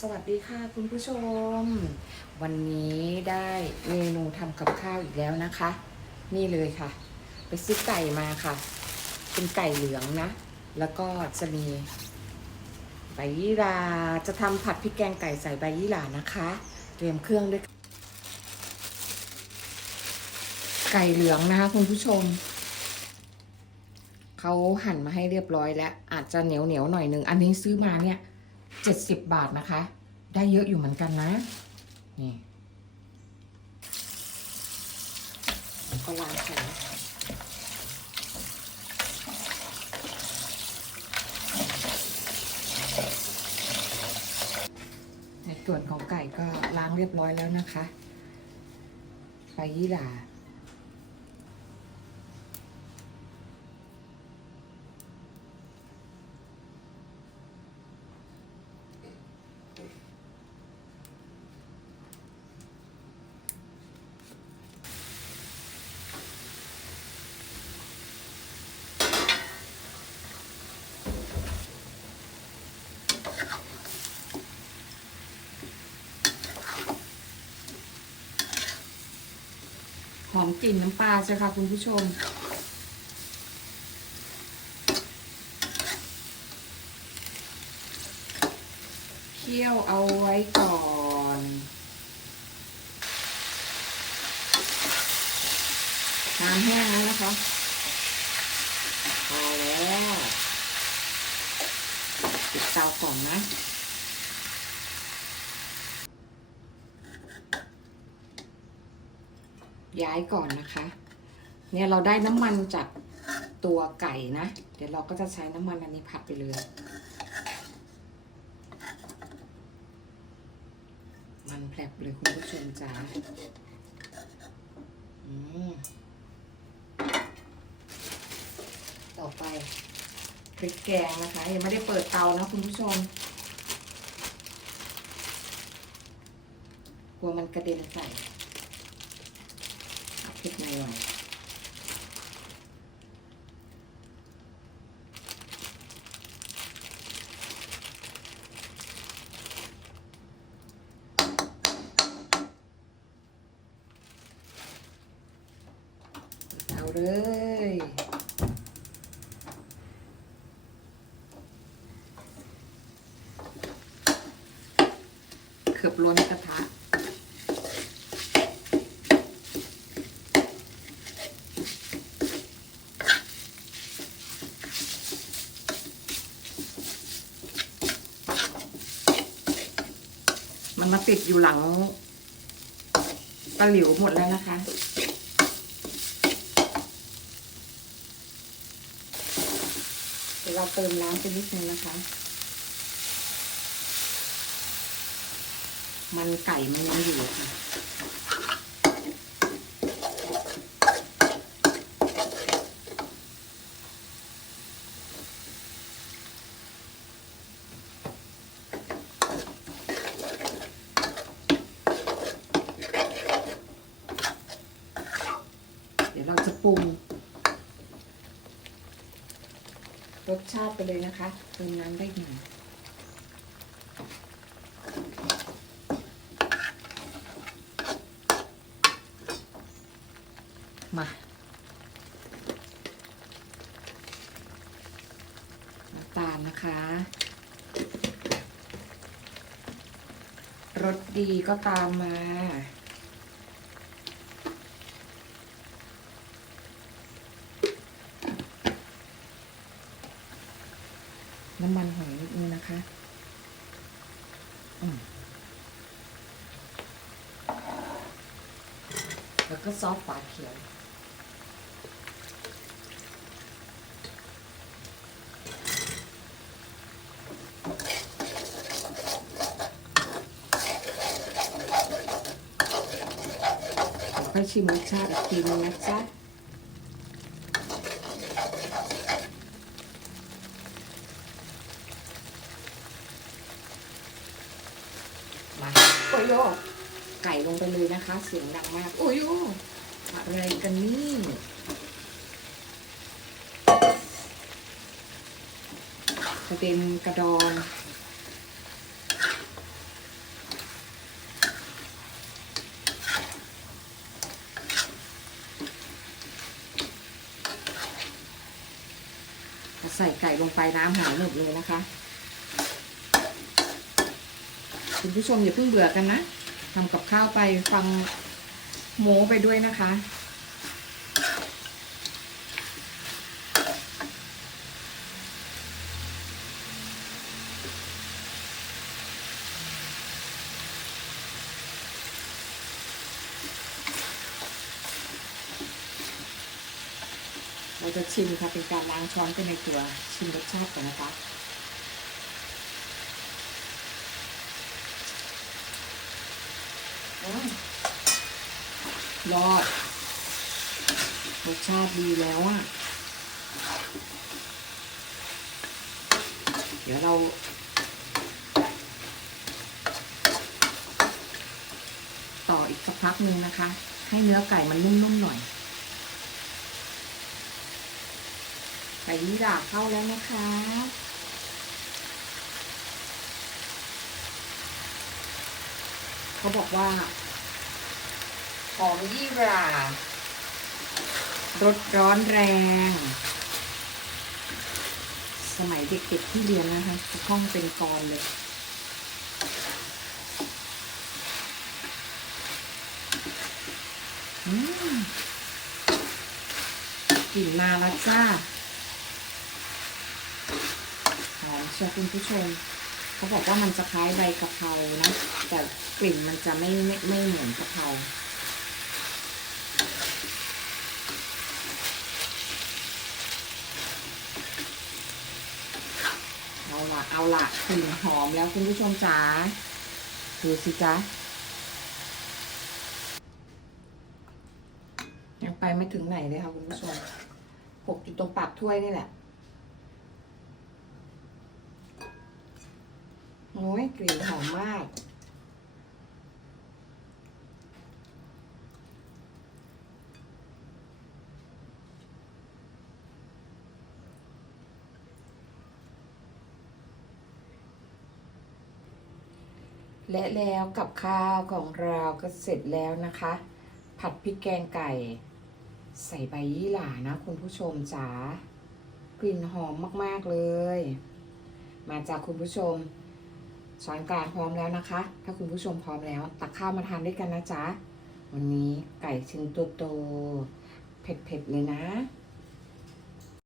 สวัสดีค่ะคุณผู้ชม วันนี้ได้เมนูทำกับข้าวอีกแล้วนะคะ นี่เลยค่ะ ไปซื้อไก่มาค่ะ เป็นไก่เหลืองนะ แล้วก็จะมีใบยี่หราจะทำผัดพริกแกงไก่ใส่ใบยี่หรานะคะ เตรียมเครื่องด้วย ไก่เหลืองนะคะคุณผู้ชมเขาหั่นมาให้เรียบร้อยแล้ว อาจจะเหนียวเหนียวหน่อยนึง อันนี้ซื้อมาเนี่ย เจ็ดสิบบาทนะคะ ได้เยอะอยู่เหมือนกันนะ นี่ก็ล้างแข็งในส่วนของไก่ก็ล้างเรียบร้อยแล้วนะคะใบยี่หร่า หอมกลิ่นน้ำปลาใช่ค่ะคุณผู้ชม เคี่ยวเอาไว้ก่อนน้ำแห้งแล้วนะคะ พอแล้วปิดเตาก่อนนะ ย้ายก่อนนะคะ เนี่ยเราได้น้ำมันจากตัวไก่นะ เดี๋ยวเราก็จะใช้น้ำมันอันนี้ผัดไปเลย มันแผลบเลยคุณผู้ชมจ้าอืมต่อไปพริกแกงนะคะยังไม่ได้เปิดเตานะคุณผู้ชมกลัวมันกระเด็นใส่ พริกหน่อยเอาเลยเกือบล้นกระทะ มันมาติดอยู่หลังตะหลิวหมดแล้วนะคะ เดี๋ยวเราเติมน้ำไปนิดนึงนะคะ มันไก่มันยังอยู่ค่ะ เดี๋ยวเราจะปรุงรส ชาติไปเลยนะคะเติมน้ำได้หน่อยมาน้ำตาลนะคะ รสดีก็ตามมา น้ำมันหอยนิดนึงนะคะแล้วก็ซอสฝาเขียวค่อยชิมรสชาติอีกทีนึงนะจ๊ะ โยไก่ลงไปเลยนะคะ เสียงดังมาก โอ้ยยอะไรกันนี่เป็นกระดองใส่ไก่ลงไปน้ำหายหมดเลยนะคะ คุณผู้ชมอย่าเพิ่งเบื่อกันนะทำกับข้าวไปฟังโม้ไปด้วยนะคะ เราจะชิมค่ะเป็นการล้างช้อนไปในตัวชิมรสชาติก่อนนะคะอืม รอดรสชาติดีแล้วอะ เดี๋ยวเราต่ออีกสักพักหนึ่งนะคะ ให้เนื้อไก่มันนุ่มๆหน่อย ไก่ยี่หร่าเข้าแล้วนะคะ เขาบอกว่าหอมยี่หร่ารสร้อนแรง สมัยเด็กๆที่เรียนนะคะท่องเป็นกรเลยอืมกลิ่นมาแล้วจ้าหอมเชียวคุณผู้ชม เขาบอกว่ามันจะคล้ายใบกะเพรานะ แต่กลิ่นมันจะไม่ไม่ไม่เหมือนกะเพราเอาละเอาละกลิ่นหอมแล้วคุณผู้ชมจ๋าดูสิจ๊ะยังไปไม่ถึงไหนเลยค่ะคุณผู้ชมหกอยู่ตรงปากถ้วยนี่แหละ โอ้ยกลิ่นหอมมาก และแล้วกับข้าวของเราก็เสร็จแล้วนะคะ ผัดพริกแกงไก่ ใส่ใบยี่หร่านะคุณผู้ชมจ๋ากลิ่นหอมมาก ๆ เลย มาจากคุณผู้ชม ช้อนกลางพร้อมแล้วนะคะ ถ้าคุณผู้ชมพร้อมแล้ว ตักข้าวมาทานด้วยกันนะจ๊ะ วันนี้ไก่ชิ้นโตๆเผ็ดๆเลยนะ